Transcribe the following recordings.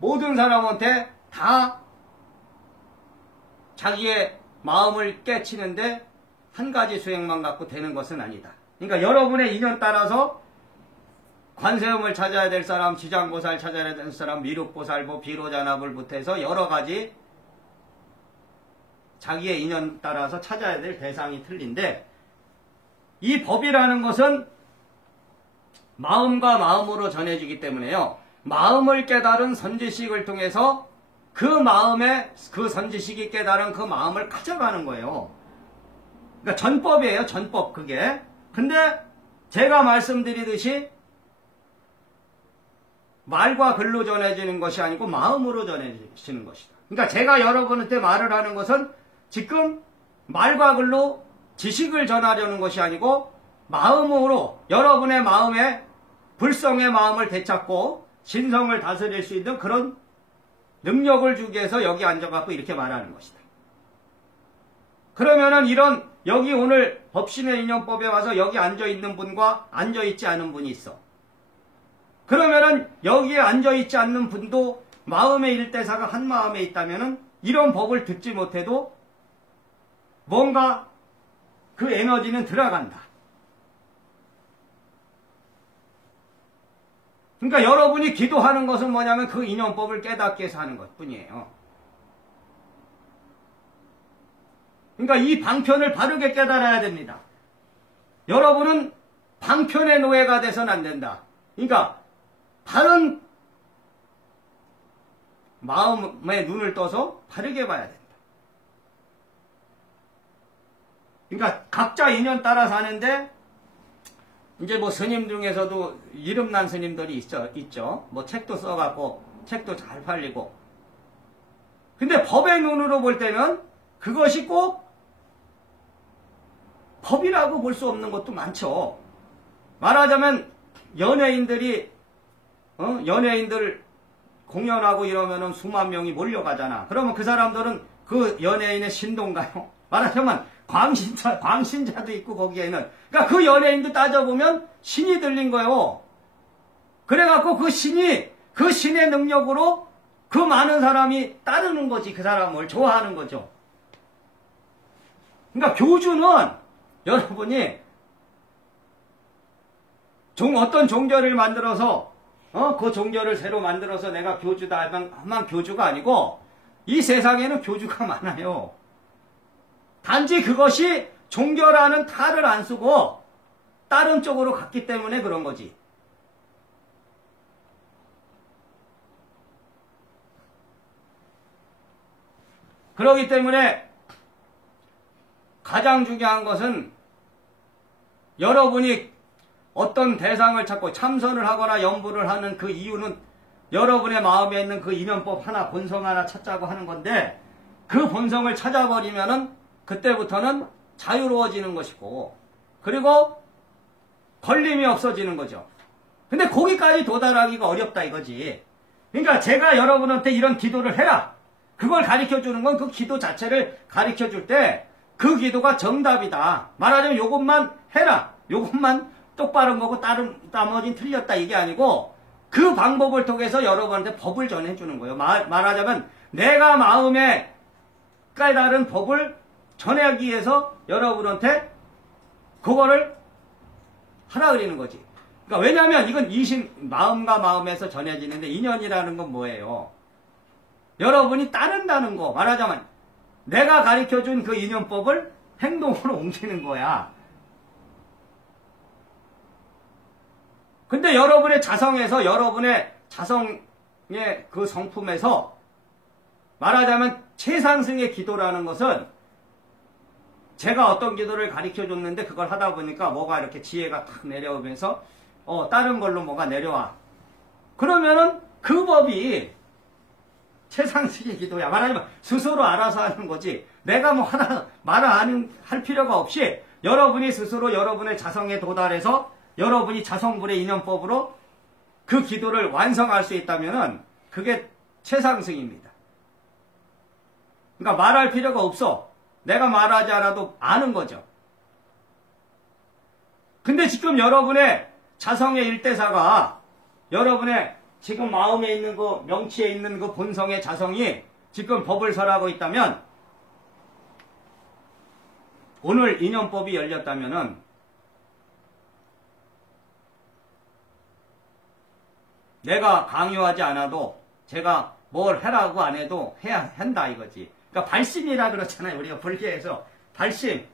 모든 사람한테 다 자기의 마음을 깨치는데 한 가지 수행만 갖고 되는 것은 아니다. 그러니까 여러분의 인연 따라서 관세음을 찾아야 될 사람, 지장보살 찾아야 될 사람, 미륵보살, 비로자나불부터 해서 여러 가지 자기의 인연 따라서 찾아야 될 대상이 틀린데, 이 법이라는 것은 마음과 마음으로 전해지기 때문에요. 마음을 깨달은 선지식을 통해서 그 마음에, 그 선지식이 깨달은 그 마음을 가져가는 거예요. 그러니까 전법이에요, 전법, 그게. 근데 제가 말씀드리듯이 말과 글로 전해지는 것이 아니고 마음으로 전해지는 것이다. 그러니까 제가 여러분한테 말을 하는 것은 지금 말과 글로 지식을 전하려는 것이 아니고 마음으로 여러분의 마음에 불성의 마음을 되찾고 신성을 다스릴 수 있는 그런 능력을 주기 위해서 여기 앉아갖고 이렇게 말하는 것이다. 그러면은 이런 여기 오늘 법신의 인연법에 와서 여기 앉아있는 분과 앉아있지 않은 분이 있어. 그러면은 여기에 앉아있지 않는 분도 마음의 일대사가 한 마음에 있다면은 이런 법을 듣지 못해도 뭔가 그 에너지는 들어간다. 그러니까 여러분이 기도하는 것은 뭐냐면 그 인연법을 깨닫기 위해서 하는 것 뿐이에요. 그러니까 이 방편을 바르게 깨달아야 됩니다. 여러분은 방편의 노예가 돼서는 안 된다. 그러니까 바른 마음의 눈을 떠서 바르게 봐야 된다. 그러니까 각자 인연 따라 사는데 이제 뭐 스님 중에서도 이름난 스님들이 있죠. 뭐 책도 써갖고 책도 잘 팔리고. 근데 법의 눈으로 볼 때는 그것이 꼭 법이라고 볼 수 없는 것도 많죠. 말하자면 연예인들이 연예인들 공연하고 이러면은 수만 명이 몰려가잖아. 그러면 그 사람들은 그 연예인의 신도인가요? 말하자면 광신자도 있고 거기에는. 그러니까 그 연예인도 따져보면 신이 들린 거예요. 그래갖고 그 신이 그 신의 능력으로 그 많은 사람이 따르는 거지. 그 사람을 좋아하는 거죠. 그러니까 교주는 여러분이 어떤 종교를 만들어서 그 종교를 새로 만들어서 내가 교주다 하면 교주가 아니고 이 세상에는 교주가 많아요. 단지 그것이 종교라는 탈을 안 쓰고 다른 쪽으로 갔기 때문에 그런 거지. 그렇기 때문에 가장 중요한 것은 여러분이 어떤 대상을 찾고 참선을 하거나 연부를 하는 그 이유는 여러분의 마음에 있는 그 인연법 하나, 본성 하나 찾자고 하는 건데 그 본성을 찾아버리면은 그때부터는 자유로워지는 것이고 그리고 걸림이 없어지는 거죠. 근데 거기까지 도달하기가 어렵다 이거지. 그러니까 제가 여러분한테 이런 기도를 해라. 그걸 가르쳐주는 건 그 기도 자체를 가르쳐줄 때 그 기도가 정답이다. 말하자면 요것만 해라. 요것만 똑바른 거고 나머지는 틀렸다 이게 아니고 그 방법을 통해서 여러분한테 법을 전해주는 거예요. 말하자면 내가 마음에 깨달은 법을 전하기 위해서 여러분한테 그거를 하라 그러는 거지. 그러니까 왜냐하면 이건 마음과 마음에서 전해지는데 인연이라는 건 뭐예요? 여러분이 따른다는 거. 말하자면 내가 가르쳐준 그 인연법을 행동으로 옮기는 거야. 근데 여러분의 자성에서 여러분의 자성의 그 성품에서 말하자면 최상승의 기도라는 것은 제가 어떤 기도를 가르쳐줬는데 그걸 하다 보니까 뭐가 이렇게 지혜가 탁 내려오면서 다른 걸로 뭐가 내려와. 그러면은 그 법이 최상승의 기도야. 말하자면 스스로 알아서 하는 거지. 내가 뭐 할 필요가 없이 여러분이 스스로 여러분의 자성에 도달해서 여러분이 자성불의 인연법으로 그 기도를 완성할 수 있다면은 그게 최상승입니다. 그러니까 말할 필요가 없어. 내가 말하지 않아도 아는 거죠. 근데 지금 여러분의 자성의 일대사가 여러분의 지금 마음에 있는 그 명치에 있는 그 본성의 자성이 지금 법을 설하고 있다면 오늘 인연법이 열렸다면은 내가 강요하지 않아도 제가 뭘 해라고 안 해도 해야 한다 이거지. 그러니까 발심이라 그렇잖아요. 우리가 불교에서 발심.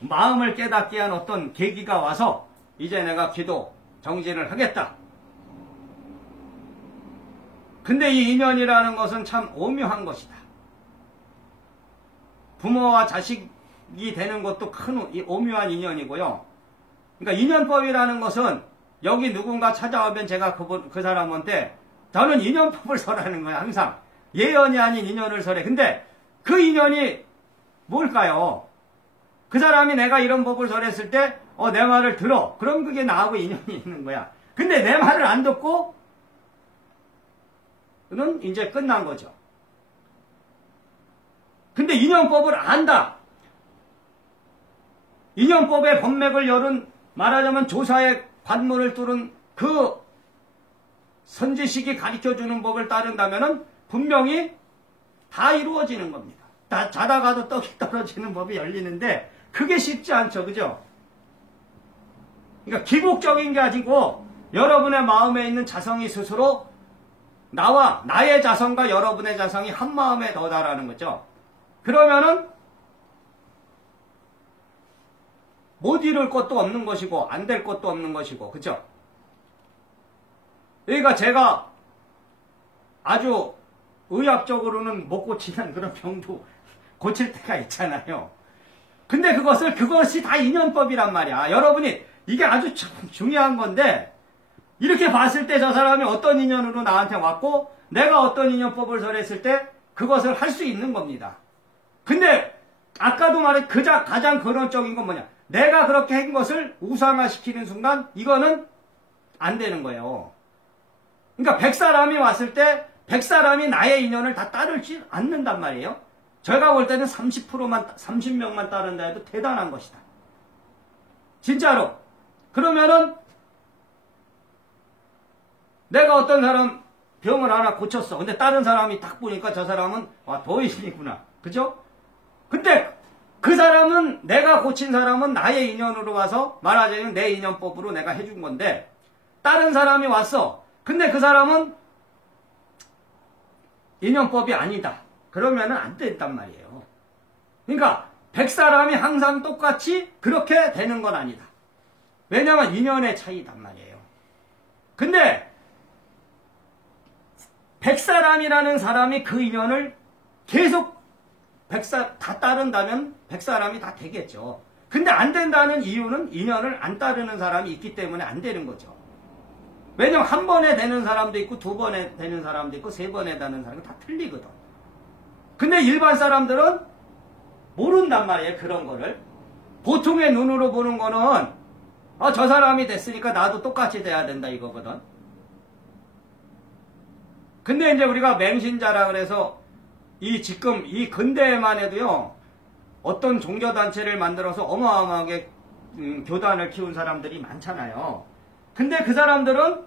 마음을 깨닫게 한 어떤 계기가 와서 이제 내가 기도 정진을 하겠다. 근데 이 인연이라는 것은 참 오묘한 것이다. 부모와 자식이 되는 것도 큰 오묘한 인연이고요. 그러니까 인연법이라는 것은 여기 누군가 찾아오면 제가 그 사람한테 저는 인연법을 설하는 거야. 항상 예언이 아닌 인연을 설해. 근데 그 인연이 뭘까요? 그 사람이 내가 이런 법을 설했을 때 내 말을 들어. 그럼 그게 나하고 인연이 있는 거야. 근데 내 말을 안 듣고 는 이제 끝난 거죠. 근데 인연법을 안다. 인연법의 법맥을 열은 말하자면 조사의 관문을 뚫은 그 선지식이 가르쳐주는 법을 따른다면 분명히 다 이루어지는 겁니다. 다 자다가도 떡이 떨어지는 법이 열리는데 그게 쉽지 않죠. 그죠? 그러니까 기복적인 게 아니고 여러분의 마음에 있는 자성이 스스로 나의 자성과 여러분의 자성이 한 마음에 더다라는 거죠. 그러면은 못 이룰 것도 없는 것이고 안 될 것도 없는 것이고 그죠? 그러니까 제가 아주 의학적으로는 못 고치는 그런 병도 고칠 때가 있잖아요. 근데 그것이 다 인연법이란 말이야. 여러분이 이게 아주 참 중요한 건데 이렇게 봤을 때 저 사람이 어떤 인연으로 나한테 왔고 내가 어떤 인연법을 설했을 때 그것을 할 수 있는 겁니다. 근데 아까도 말해 가장 근원적인 건 뭐냐? 내가 그렇게 한 것을 우상화시키는 순간 이거는 안 되는 거예요. 그러니까 100사람이 왔을 때 100사람이 나의 인연을 다 따르지 않는단 말이에요. 제가 볼 때는 30명만 따른다 해도 대단한 것이다. 진짜로. 그러면은 내가 어떤 사람 병을 하나 고쳤어. 근데 다른 사람이 딱 보니까 저 사람은 도의신이구나. 그죠? 근데 그 사람은 내가 고친 사람은 나의 인연으로 와서 말하자면 내 인연법으로 내가 해준 건데 다른 사람이 왔어. 근데 그 사람은 인연법이 아니다. 그러면은 안 된단 말이에요. 그러니까 100사람이 항상 똑같이 그렇게 되는 건 아니다. 왜냐하면 인연의 차이단 말이에요. 근데 100사람이라는 사람이 그 인연을 계속 다 따른다면 100사람이 다 되겠죠. 근데 안 된다는 이유는 인연을 안 따르는 사람이 있기 때문에 안 되는 거죠. 왜냐면 한 번에 되는 사람도 있고 두 번에 되는 사람도 있고 세 번에 되는 사람이 다 틀리거든. 근데 일반 사람들은 모른단 말이에요. 그런 거를. 보통의 눈으로 보는 거는 저 사람이 됐으니까 나도 똑같이 돼야 된다 이거거든. 근데 이제 우리가 맹신자라 그래서 지금 이 근대에만 해도요. 어떤 종교단체를 만들어서 어마어마하게 교단을 키운 사람들이 많잖아요. 근데 그 사람들은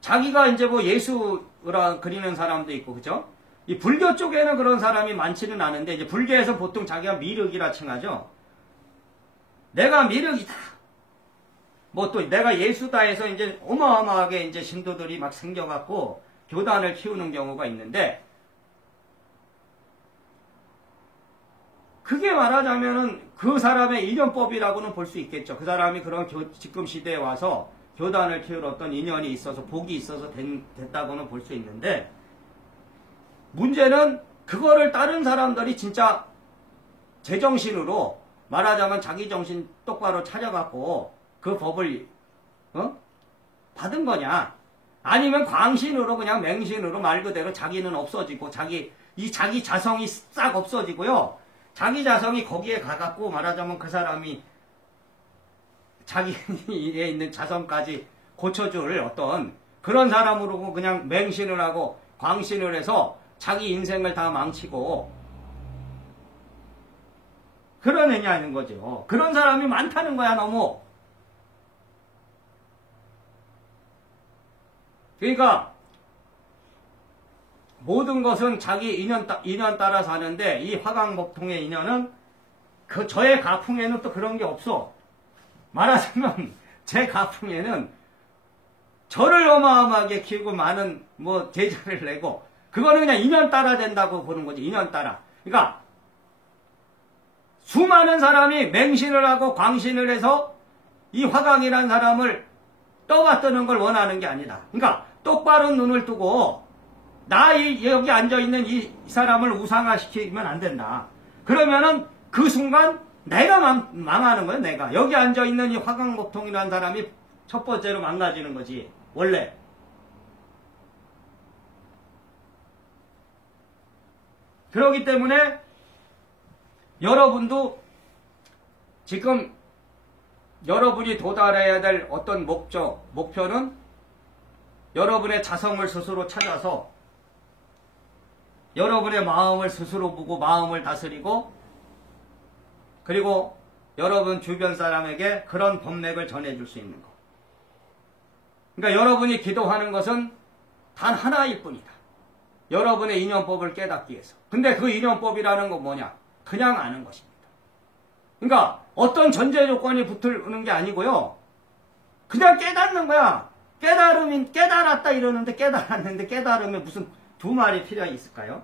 자기가 이제 뭐 예수라 그리는 사람도 있고, 그죠? 이 불교 쪽에는 그런 사람이 많지는 않은데, 이제 불교에서 보통 자기가 미륵이라 칭하죠? 내가 미륵이다. 뭐 또 내가 예수다 해서 이제 어마어마하게 이제 신도들이 막 생겨갖고 교단을 키우는 경우가 있는데, 그게 말하자면은 그 사람의 인연법이라고는 볼 수 있겠죠. 그 사람이 그런 지금 시대에 와서 교단을 키울 어떤 인연이 있어서 복이 있어서 됐다고는 볼 수 있는데, 문제는 그거를 다른 사람들이 진짜 제정신으로 말하자면 자기 정신 똑바로 찾아갖고 그 법을 받은 거냐, 아니면 광신으로 그냥 맹신으로 말 그대로 자기는 없어지고 자기 자성이 싹 없어지고요. 자기 자성이 거기에 가갖고 말하자면 그 사람이 자기에 있는 자성까지 고쳐줄 어떤 그런 사람으로 그냥 맹신을 하고 광신을 해서 자기 인생을 다 망치고 그러느냐는 거죠. 그런 사람이 많다는 거야, 너무. 그러니까 모든 것은 자기 인연 따라 사는데 이 화강목통의 인연은 저의 가풍에는 또 그런 게 없어. 말하자면 제 가풍에는 저를 어마어마하게 키우고 많은 제자를 내고 그거는 그냥 인연 따라 된다고 보는 거지. 인연 따라. 그러니까 수많은 사람이 맹신을 하고 광신을 해서 이 화강이라는 사람을 떠받드는 걸 원하는 게 아니다. 그러니까 똑바로 눈을 뜨고 여기 앉아있는 이 사람을 우상화시키면 안 된다. 그러면은 그 순간 내가 망하는 거예요. 내가. 여기 앉아있는 이 화강목통이라는 사람이 첫 번째로 망가지는 거지. 원래. 그렇기 때문에 여러분도 지금 여러분이 도달해야 될 어떤 목표는 여러분의 자성을 스스로 찾아서 여러분의 마음을 스스로 보고 마음을 다스리고 그리고 여러분 주변 사람에게 그런 법맥을 전해줄 수 있는 것. 그러니까 여러분이 기도하는 것은 단 하나일 뿐이다. 여러분의 인연법을 깨닫기 위해서. 근데 그 인연법이라는 건 뭐냐? 그냥 아는 것입니다. 그러니까 어떤 전제 조건이 붙는 게 아니고요. 그냥 깨닫는 거야. 깨달았다 이러는데 깨달았는데 깨달음에 무슨 두 말이 필요가 있을까요?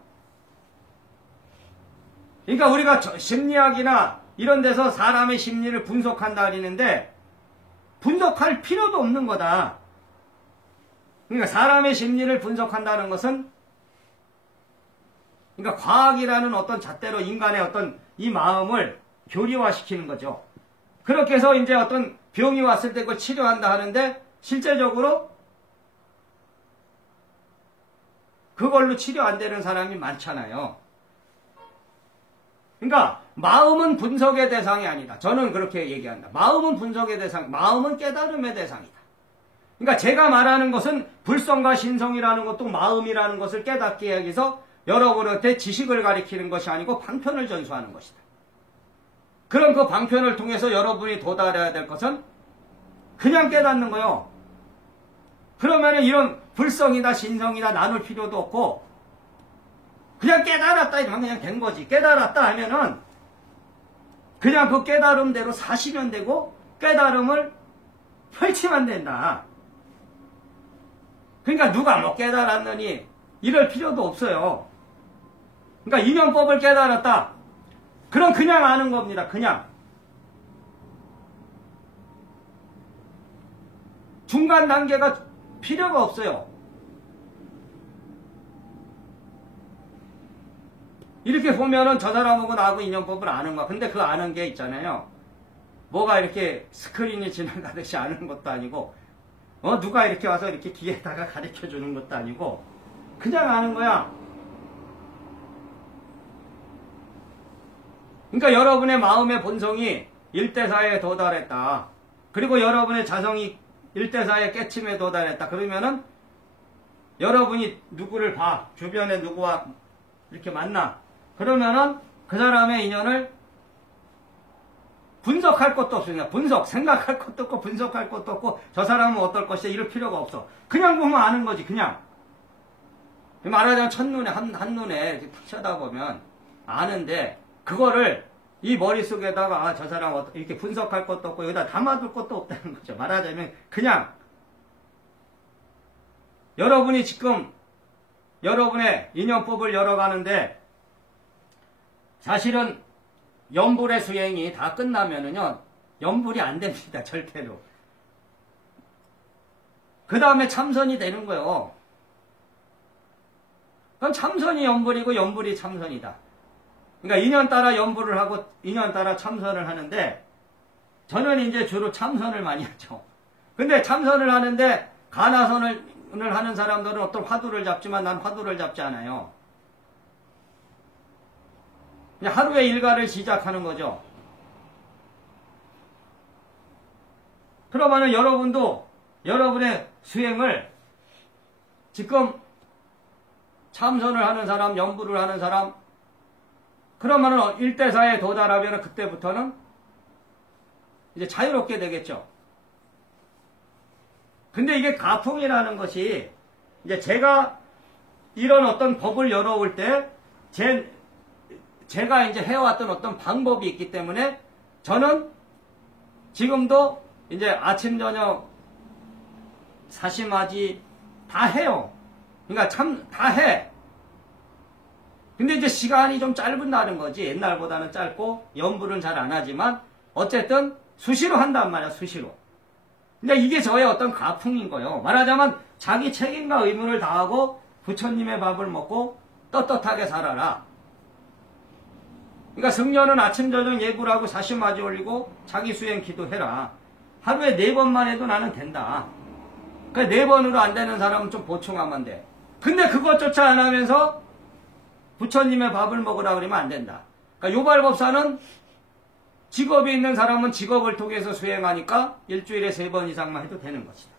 그러니까 우리가 심리학이나 이런 데서 사람의 심리를 분석한다 하는데 분석할 필요도 없는 거다. 그러니까 사람의 심리를 분석한다는 것은 그러니까 과학이라는 어떤 잣대로 인간의 어떤 이 마음을 교리화시키는 거죠. 그렇게 해서 이제 어떤 병이 왔을 때 그걸 치료한다 하는데 실제적으로 그걸로 치료 안 되는 사람이 많잖아요. 그러니까 마음은 분석의 대상이 아니다. 저는 그렇게 얘기한다. 마음은 분석의 대상, 마음은 깨달음의 대상이다. 그러니까 제가 말하는 것은 불성과 신성이라는 것도 마음이라는 것을 깨닫게 하기 위해서 여러분한테 지식을 가리키는 것이 아니고 방편을 전수하는 것이다. 그럼 그 방편을 통해서 여러분이 도달해야 될 것은 그냥 깨닫는 거요. 그러면 이런 불성이다 신성이다 나눌 필요도 없고 그냥 깨달았다 이러면 그냥 된 거지. 깨달았다 하면은 그냥 그 깨달음대로 사시면 되고 깨달음을 펼치면 된다. 그러니까 누가 뭐 깨달았느니 이럴 필요도 없어요. 그러니까 인연법을 깨달았다. 그럼 그냥 아는 겁니다. 그냥. 중간 단계가 필요가 없어요. 이렇게 보면은 저 사람하고 나하고 인연법을 아는 거야. 근데 그 아는 게 있잖아요. 뭐가 이렇게 스크린이 지나가듯이 아는 것도 아니고, 누가 이렇게 와서 이렇게 뒤에다가 가르쳐 주는 것도 아니고, 그냥 아는 거야. 그러니까 여러분의 마음의 본성이 1대4에 도달했다. 그리고 여러분의 자성이 1대4의 깨침에 도달했다. 그러면은 여러분이 누구를 봐. 주변에 누구와 이렇게 만나. 그러면은 그 사람의 인연을 분석할 것도 없으니까 생각할 것도 없고 분석할 것도 없고 저 사람은 어떨 것이다 이럴 필요가 없어. 그냥 보면 아는 거지. 그냥. 말하자면 첫눈에 한눈에 이렇게 푹 쳐다보면 아는데 그거를 이 머릿속에다가 저 사람 이렇게 분석할 것도 없고 여기다 담아둘 것도 없다는 거죠. 말하자면 그냥 여러분이 지금 여러분의 인연법을 열어가는데 사실은 연불의 수행이 다 끝나면은요 연불이 안 됩니다. 절대로. 그 다음에 참선이 되는 거예요. 그럼 참선이 연불이고 연불이 참선이다. 그러니까 인연 따라 연불을 하고 인연 따라 참선을 하는데 저는 이제 주로 참선을 많이 하죠. 근데 참선을 하는데 가나선을 하는 사람들은 어떤 화두를 잡지만 난 화두를 잡지 않아요. 그냥 하루의 일과를 시작하는 거죠. 그러면은 여러분도 여러분의 수행을 지금 참선을 하는 사람, 연불을 하는 사람 그러면은 1대4에 도달하면 그때부터는 이제 자유롭게 되겠죠. 근데 이게 가풍이라는 것이 이제 제가 이런 어떤 법을 열어올 때 제가 이제 해왔던 어떤 방법이 있기 때문에 저는 지금도 이제 아침 저녁 사심하지 다 해요. 그러니까 참 다 해. 근데 이제 시간이 좀 짧은다는 거지. 옛날보다는 짧고 연불은 잘 안 하지만 어쨌든 수시로 한단 말이야. 수시로. 근데 이게 저의 어떤 가풍인 거예요. 말하자면 자기 책임과 의무를 다하고 부처님의 밥을 먹고 떳떳하게 살아라. 그러니까 승려는 아침 저녁 예불 하고 사심맞이 올리고 자기 수행 기도해라. 하루에 4번만 해도 나는 된다. 그러니까 4번으로 안 되는 사람은 좀 보충하면 돼. 근데 그것조차 안 하면서 부처님의 밥을 먹으라 그러면 안 된다. 그러니까 요발법사는 직업이 있는 사람은 직업을 통해서 수행하니까 일주일에 3번 이상만 해도 되는 것이다.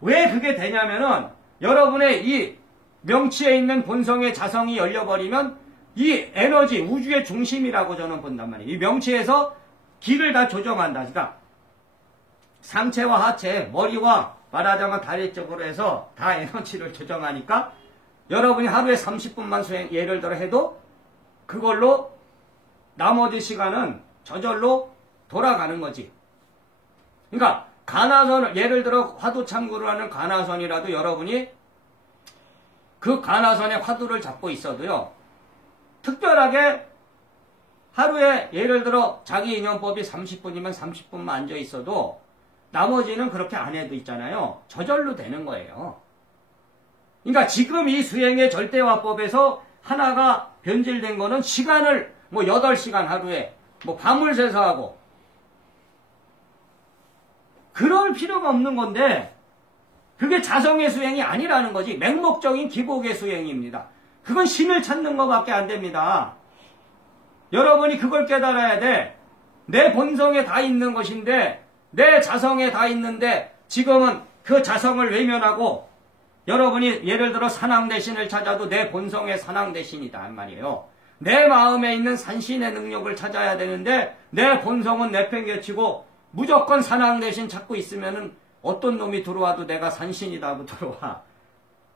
왜 그게 되냐면은 여러분의 이 명치에 있는 본성의 자성이 열려버리면 이 에너지, 우주의 중심이라고 저는 본단 말이에요. 이 명치에서 길을 다 조정한다. 그러니까 상체와 하체, 머리와 말하자면 다리 쪽으로 해서 다 에너지를 조정하니까 여러분이 하루에 30분만 수행, 예를 들어 해도 그걸로 나머지 시간은 저절로 돌아가는 거지. 그러니까 가나선을, 예를 들어 화두참구를 하는 가나선이라도 여러분이 그 가나선에 화두를 잡고 있어도요, 특별하게 하루에 예를 들어 자기 인연법이 30분이면 30분만 앉아 있어도 나머지는 그렇게 안 해도 있잖아요. 저절로 되는 거예요. 그러니까 지금 이 수행의 절대화법에서 하나가 변질된 거는 시간을 뭐 8시간 하루에 뭐 밤을 새서 하고 그럴 필요가 없는 건데 그게 자성의 수행이 아니라는 거지. 맹목적인 기복의 수행입니다. 그건 신을 찾는 것밖에 안 됩니다. 여러분이 그걸 깨달아야 돼. 내 본성에 다 있는 것인데 내 자성에 다 있는데 지금은 그 자성을 외면하고 여러분이 예를 들어 산왕대신을 찾아도 내 본성의 산왕대신이다 한 말이에요. 내 마음에 있는 산신의 능력을 찾아야 되는데 내 본성은 내팽개치고 무조건 산왕대신 찾고 있으면은 어떤 놈이 들어와도 내가 산신이다 하고 들어와.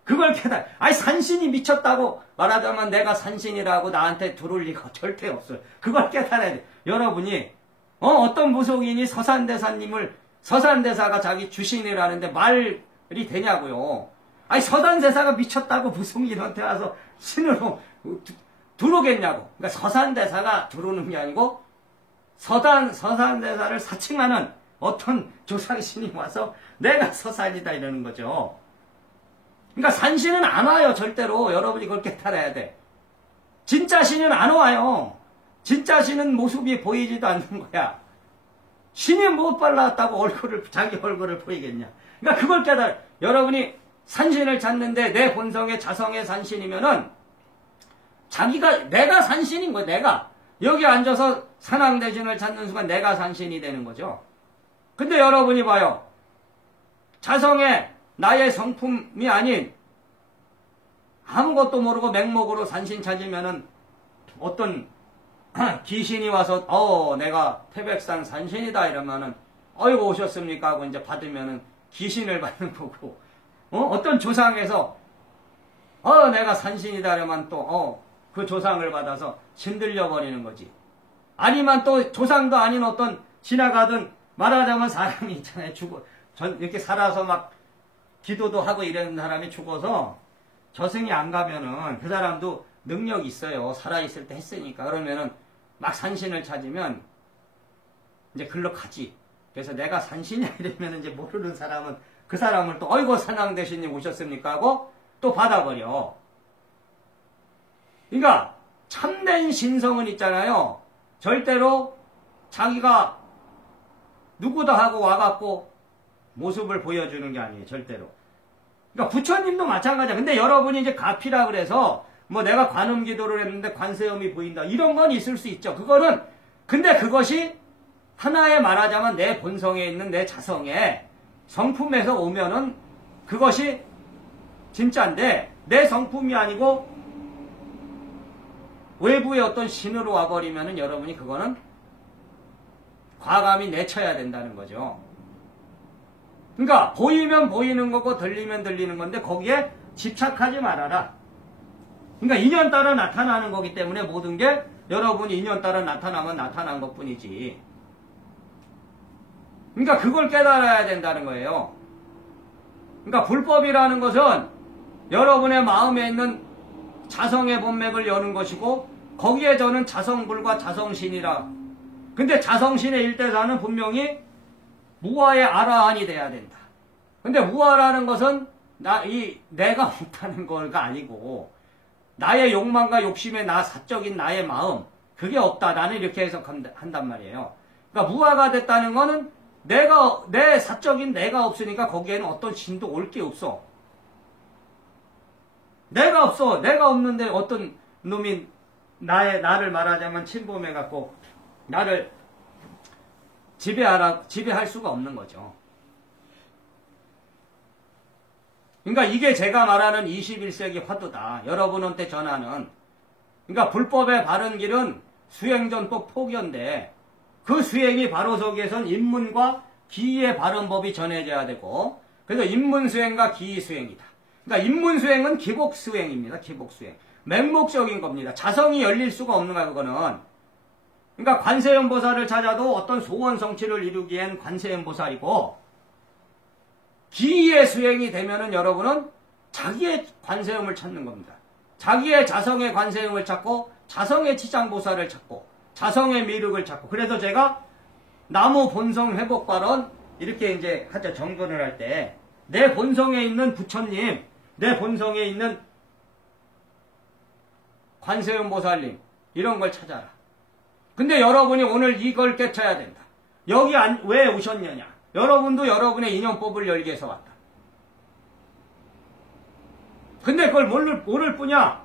그걸 깨달아. 아니 산신이 미쳤다고 말하자면 내가 산신이라고 나한테 들어올 리가 절대 없어요. 그걸 깨달아야 돼. 여러분이 어떤 무속인이 서산대사가 자기 주신이라는데 말이 되냐고요. 아니 서산대사가 미쳤다고 무속인한테 와서 신으로 들어오겠냐고. 그러니까 서산대사가 들어오는 게 아니고 서산대사를 사칭하는 어떤 조상신이 와서 내가 서산이다 이러는 거죠. 그러니까 산신은 안 와요. 절대로. 여러분이 그걸 깨달아야 돼. 진짜 신은 안 와요. 진짜 신은 모습이 보이지도 않는 거야. 신이 못 발랐다고 자기 얼굴을 보이겠냐. 그러니까 그걸 깨달아. 여러분이 산신을 찾는데 내 본성의 자성의 산신이면은 내가 산신인 거야. 내가. 여기 앉아서 산왕대신을 찾는 순간 내가 산신이 되는 거죠. 근데 여러분이 봐요. 자성의 나의 성품이 아닌 아무것도 모르고 맹목으로 산신 찾으면은 어떤 귀신이 와서 내가 태백산 산신이다 이러면은 어이구 오셨습니까 하고 이제 받으면은 귀신을 받는 거고 어떤 조상에서 내가 산신이다 이러면 또 그 조상을 받아서 신들려 버리는 거지. 아니면 또 조상도 아닌 어떤 지나가던 말하자면 사람이 있잖아요. 이렇게 살아서 막 기도도 하고 이런 사람이 죽어서 저승이 안 가면은 그 사람도 능력이 있어요. 살아있을 때 했으니까. 그러면은 막 산신을 찾으면 이제 글로 가지. 그래서 내가 산신이야 이러면 이제 모르는 사람은 그 사람을 또 어이구 산왕대신님 오셨습니까 하고 또 받아버려. 그러니까 참된 신성은 있잖아요. 절대로 자기가 누구다 하고 와갖고 모습을 보여주는 게 아니에요. 절대로. 그러니까 부처님도 마찬가지야. 근데 여러분이 이제 가피라 그래서 뭐 내가 관음 기도를 했는데 관세음이 보인다. 이런 건 있을 수 있죠. 근데 그것이 하나의 말하자면 내 본성에 있는 내 자성에 성품에서 오면은 그것이 진짜인데 내 성품이 아니고 외부의 어떤 신으로 와버리면은 여러분이 그거는 과감히 내쳐야 된다는 거죠. 그러니까 보이면 보이는 거고 들리면 들리는 건데 거기에 집착하지 말아라. 그러니까 인연 따라 나타나는 거기 때문에 모든 게 여러분이 인연 따라 나타나면 나타난 것뿐이지. 그러니까 그걸 깨달아야 된다는 거예요. 그러니까 불법이라는 것은 여러분의 마음에 있는 자성의 본맥을 여는 것이고 거기에 저는 자성불과 자성신이라. 근데 자성신의 일대사는 분명히 무아의 아라한이 돼야 된다. 근데 무아라는 것은 내가 못하는 거가 아니고 나의 욕망과 욕심에 나 사적인 나의 마음 그게 없다. 나는 이렇게 해석한단 말이에요. 그러니까 무아가 됐다는 거는 내 사적인 내가 없으니까 거기에는 어떤 신도 올 게 없어. 내가 없어. 내가 없는데 어떤 놈이 나를 말하자면 침범해갖고 나를 지배할 수가 없는 거죠. 그러니까 이게 제가 말하는 21세기 화두다. 여러분한테 전하는. 그러니까 불법의 바른 길은 수행전법 포견데 그 수행이 바로 서기에선 인문과 기의 바른 법이 전해져야 되고 그래서 인문수행과 기수행이다. 그러니까 인문수행은 기복수행입니다. 기복수행. 맹목적인 겁니다. 자성이 열릴 수가 없는 거야 그거는. 그러니까 관세음보살을 찾아도 어떤 소원 성취를 이루기엔 관세음보살이고 기의 수행이 되면은 여러분은 자기의 관세음을 찾는 겁니다. 자기의 자성의 관세음을 찾고 자성의 치장보살을 찾고 자성의 미륵을 찾고 그래서 제가 나무 본성 회복 발언 이렇게 이제 하죠. 정근을 할 때 내 본성에 있는 부처님 내 본성에 있는 관세음보살님 이런 걸 찾아라. 근데 여러분이 오늘 이걸 깨쳐야 된다. 여기 왜 오셨느냐? 여러분도 여러분의 인연법을 열기 위해서 왔다. 근데 그걸 모를 뿐이야.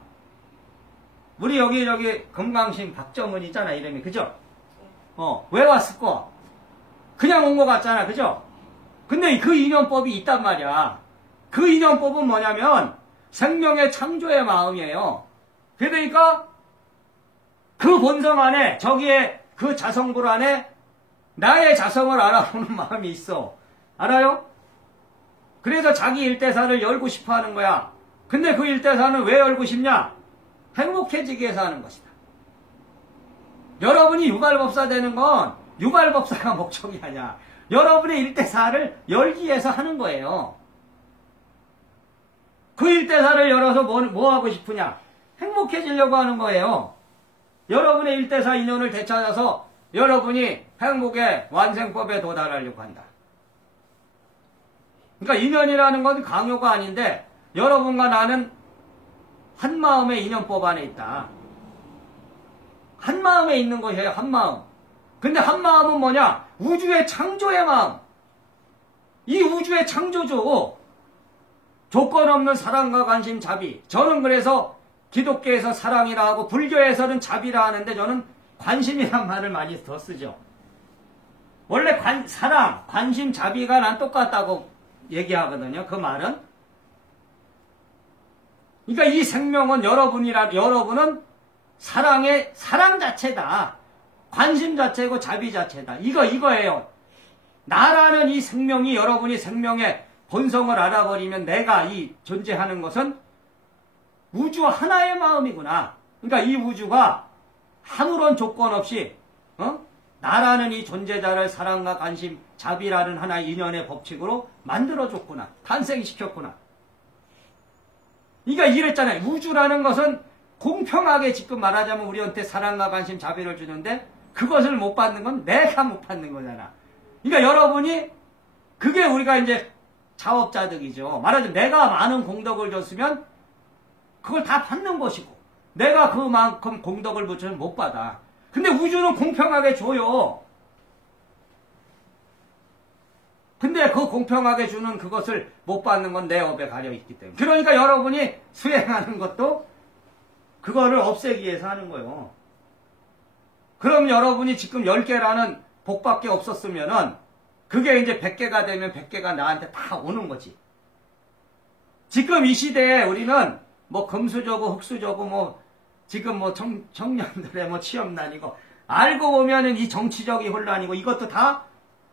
우리 여기 금강신 박정은 있잖아 이름이 그죠? 왜 왔을까? 그냥 온 것 같잖아 그죠? 근데 그 인연법이 있단 말이야. 그 인연법은 뭐냐면 생명의 창조의 마음이에요. 그러니까 그 본성 안에 저기에 그 자성불 안에 나의 자성을 알아보는 마음이 있어. 알아요? 그래서 자기 일대사를 열고 싶어 하는 거야. 근데 그 일대사는 왜 열고 싶냐? 행복해지기 위해서 하는 것이다. 여러분이 유발법사 되는 건 유발법사가 목적이 아니야. 여러분의 일대사를 열기 위해서 하는 거예요. 그 일대사를 열어서 뭐 하고 싶으냐? 행복해지려고 하는 거예요. 여러분의 일대사 인연을 되찾아서 여러분이 행복의 완생법에 도달하려고 한다. 그러니까 인연이라는 건 강요가 아닌데 여러분과 나는 한 마음의 인연법 안에 있다. 한 마음에 있는 것이에요. 한 마음. 근데 한 마음은 뭐냐? 우주의 창조의 마음. 이 우주의 창조죠. 조건 없는 사랑과 관심 자비. 저는 그래서 기독교에서 사랑이라 하고 불교에서는 자비라 하는데 저는 관심이란 말을 많이 더 쓰죠. 원래 사랑, 관심, 자비가 난 똑같다고 얘기하거든요. 그 말은. 그러니까 이 생명은 여러분은 사랑 자체다. 관심 자체고 자비 자체다. 이거예요. 나라는 이 생명이 여러분이 생명의 본성을 알아버리면 내가 이 존재하는 것은 우주 하나의 마음이구나. 그러니까 이 우주가 아무런 조건 없이 나라는 이 존재자를 사랑과 관심, 자비라는 하나의 인연의 법칙으로 만들어줬구나. 탄생시켰구나. 그러니까 이랬잖아요. 우주라는 것은 공평하게 지금 말하자면 우리한테 사랑과 관심, 자비를 주는데 그것을 못 받는 건 내가 못 받는 거잖아. 그러니까 여러분이 그게 우리가 이제 자업자득이죠. 말하자면 내가 많은 공덕을 줬으면 그걸 다 받는 것이고 내가 그만큼 공덕을 붙여서 못 받아. 근데 우주는 공평하게 줘요. 근데 그 공평하게 주는 그것을 못 받는 건 내 업에 가려있기 때문에. 그러니까 여러분이 수행하는 것도 그거를 없애기 위해서 하는 거예요. 그럼 여러분이 지금 10개라는 복밖에 없었으면은 그게 이제 100개가 되면 100개가 나한테 다 오는 거지. 지금 이 시대에 우리는 뭐 금수저고 흑수저고 뭐 지금 뭐 청년들의 뭐 취업난이고 알고 보면은 이 정치적인 혼란이고 이것도 다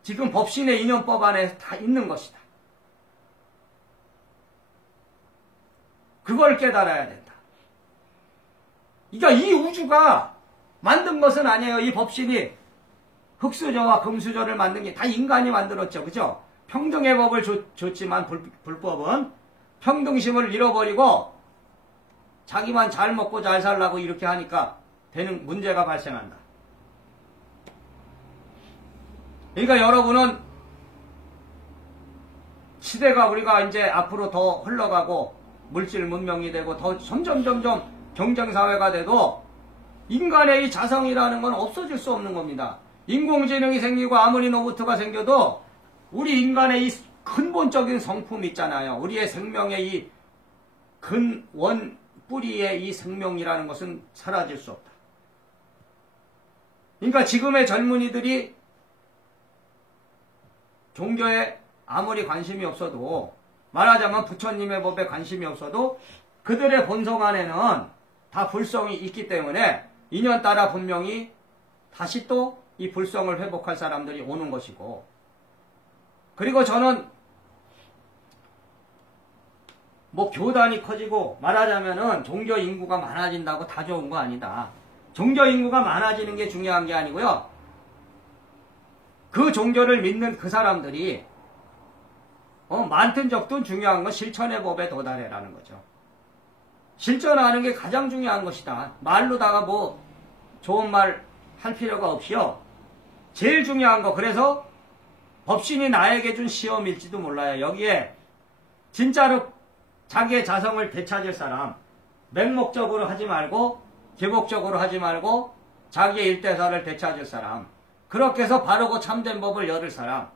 지금 법신의 인연법 안에 다 있는 것이다. 그걸 깨달아야 된다. 그러니까 이 우주가 만든 것은 아니에요. 이 법신이 흙수저와 금수저를 만든 게 다 인간이 만들었죠. 그죠? 평등의 법을 줬지만 불법은 평등심을 잃어버리고 자기만 잘 먹고 잘 살라고 이렇게 하니까 되는 문제가 발생한다. 그러니까 여러분은 시대가 우리가 이제 앞으로 더 흘러가고 물질 문명이 되고 더 점점 경쟁사회가 돼도 인간의 이 자성이라는 건 없어질 수 없는 겁니다. 인공지능이 생기고 아무리 로봇가 생겨도 우리 인간의 이 근본적인 성품 있잖아요. 우리의 생명의 이 근원 뿌리의 이 생명이라는 것은 사라질 수 없다. 그러니까 지금의 젊은이들이 종교에 아무리 관심이 없어도 말하자면 부처님의 법에 관심이 없어도 그들의 본성 안에는 다 불성이 있기 때문에 인연따라 분명히 다시 또 이 불성을 회복할 사람들이 오는 것이고, 그리고 저는 뭐 교단이 커지고 말하자면은 종교 인구가 많아진다고 다 좋은 거 아니다. 종교 인구가 많아지는 게 중요한 게 아니고요. 그 종교를 믿는 그 사람들이 많든 적든 중요한 건 실천의 법에 도달해라는 거죠. 실천하는 게 가장 중요한 것이다. 말로다가 뭐 좋은 말 할 필요가 없이요. 제일 중요한 거, 그래서 법신이 나에게 준 시험일지도 몰라요. 여기에 진짜로 자기의 자성을 되찾을 사람, 맹목적으로 하지 말고 계복적으로 하지 말고 자기의 일대사를 되찾을 사람, 그렇게 해서 바르고 참된 법을 열을 사람,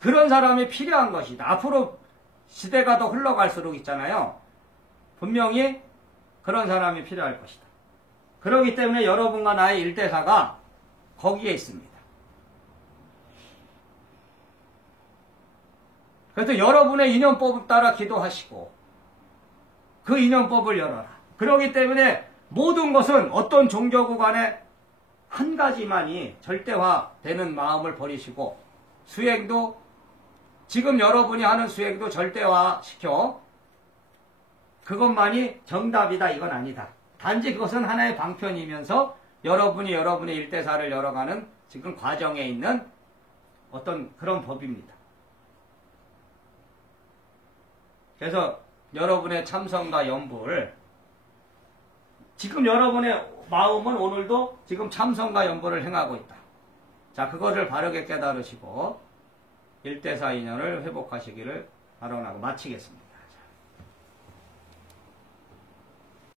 그런 사람이 필요한 것이다. 앞으로 시대가 더 흘러갈수록 있잖아요. 분명히 그런 사람이 필요할 것이다. 그렇기 때문에 여러분과 나의 일대사가 거기에 있습니다. 그래서 여러분의 인연법을 따라 기도하시고 그 인연법을 열어라. 그렇기 때문에 모든 것은 어떤 종교구 간에 한 가지만이 절대화되는 마음을 버리시고, 수행도 지금 여러분이 하는 수행도 절대화시켜 그것만이 정답이다 이건 아니다. 단지 그것은 하나의 방편이면서 여러분이 여러분의 일대사를 열어가는 지금 과정에 있는 어떤 그런 법입니다. 그래서 여러분의 참선과 연불, 지금 여러분의 마음은 오늘도 지금 참선과 연불을 행하고 있다. 자, 그거를 바르게 깨달으시고 일대사 인연을 회복하시기를 바라고 마치겠습니다.